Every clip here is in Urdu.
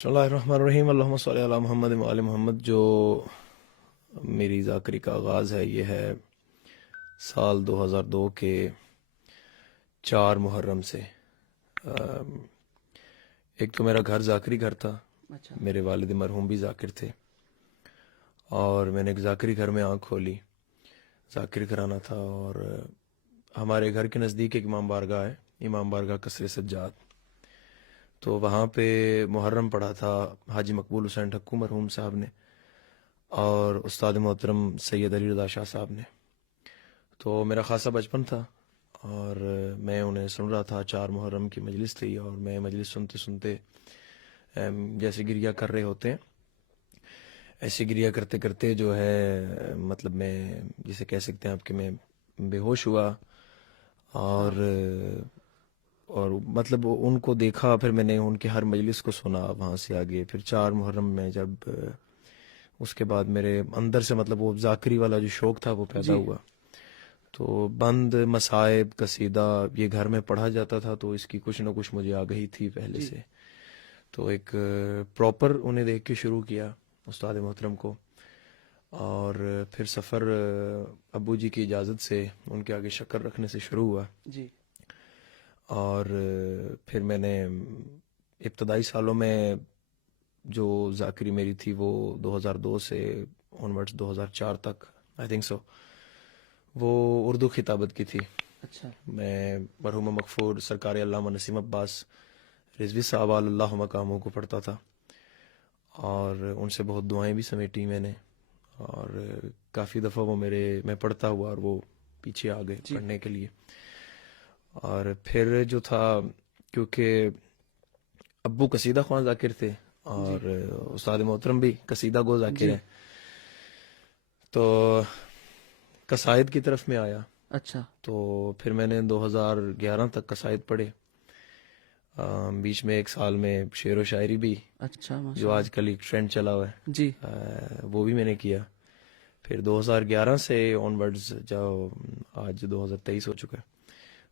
بسم اللہ الرحمن الرحیم، اللہم صلی علی محمد و آل محمد۔ جو میری ذاکری کا آغاز ہے یہ ہے سال 2002 کے 4 محرم سے۔ ایک تو میرا گھر ذاکری گھر تھا، اچھا میرے والد مرحوم بھی ذاکر تھے، اور میں نے ایک ذاکری گھر میں آنکھ کھولی، ذاکر کرانا تھا۔ اور ہمارے گھر کے نزدیک ایک امام بارگاہ ہے، امام بارگاہ قصر سجاد، تو وہاں پہ محرم پڑھا تھا حاجی مقبول حسین ٹھکو مرحوم صاحب نے اور استاد محترم سید علی رضا شاہ صاحب نے۔ تو میرا خاصا بچپن تھا اور میں انہیں سن رہا تھا۔ 4 محرم کی مجلس تھی اور میں مجلس سنتے سنتے جیسے گریہ کر رہے ہوتے ہیں ایسے گریہ کرتے کرتے جو ہے مطلب میں جسے کہہ سکتے ہیں آپ کہ میں بے ہوش ہوا، اور مطلب ان کو دیکھا، پھر میں نے ان کے ہر مجلس کو سنا وہاں سے آگے۔ پھر 4 محرم میں جب اس کے بعد میرے اندر سے مطلب وہ ذاکری والا جو شوق تھا وہ پیدا جی ہوا، تو بند مصائب قصیدہ یہ گھر میں پڑھا جاتا تھا، تو اس کی کچھ نہ کچھ مجھے آگہی تھی پہلے جی سے۔ تو ایک پراپر انہیں دیکھ کے شروع کیا استاد محترم کو، اور پھر سفر ابو جی کی اجازت سے ان کے آگے شکر رکھنے سے شروع ہوا۔ جی اور پھر میں نے ابتدائی سالوں میں جو ذاکری میری تھی وہ 2002 سے آنورڈس 2004 تک آئی تھنک سو وہ اردو خطابت کی تھی۔ اچھا میں مرحوم مغفور سرکار علامہ نسیم عباس رضوی صاحب اللہ مقاموں کو پڑھتا تھا، اور ان سے بہت دعائیں بھی سمیٹی میں نے، اور کافی دفعہ وہ میں پڑھتا ہوا اور وہ پیچھے آ گئے جی پڑھنے کے لیے۔ اور پھر جو تھا، کیونکہ ابو قصیدہ خواں ذاکر تھے جی اور استاد محترم بھی قصیدہ گو ذاکر جی ہیں، تو قصائد کی طرف میں آیا۔ اچھا تو پھر میں نے 2011 تک قصائد پڑھے، بیچ میں ایک سال میں شعر و شاعری بھی، اچھا ماشاء جو اللہ آج کل ایک ٹرینڈ چلا ہوا ہے، جی وہ بھی میں نے کیا۔ پھر 2011 سے آنورڈز جو آج 2023 ہو چکا ہے،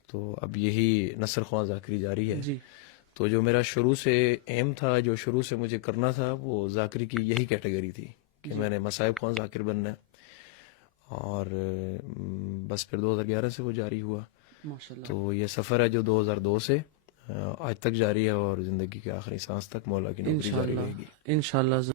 تو اب یہی نثر خواں ذاکری جاری ہے۔ جی تو جو میرا شروع سے ایم تھا، جو شروع سے مجھے کرنا تھا، وہ ذاکری کی یہی کیٹیگری تھی کہ جی میں نے مصائب خواں ذاکر بننا ہے، اور بس پھر 2011 سے وہ جاری ہوا۔ ماشاء اللہ تو یہ سفر ہے جو 2002 سے آج تک جاری ہے، اور زندگی کے آخری سانس تک مولا کی نوکری جاری انشاءاللہ رہے گی۔ انشاءاللہ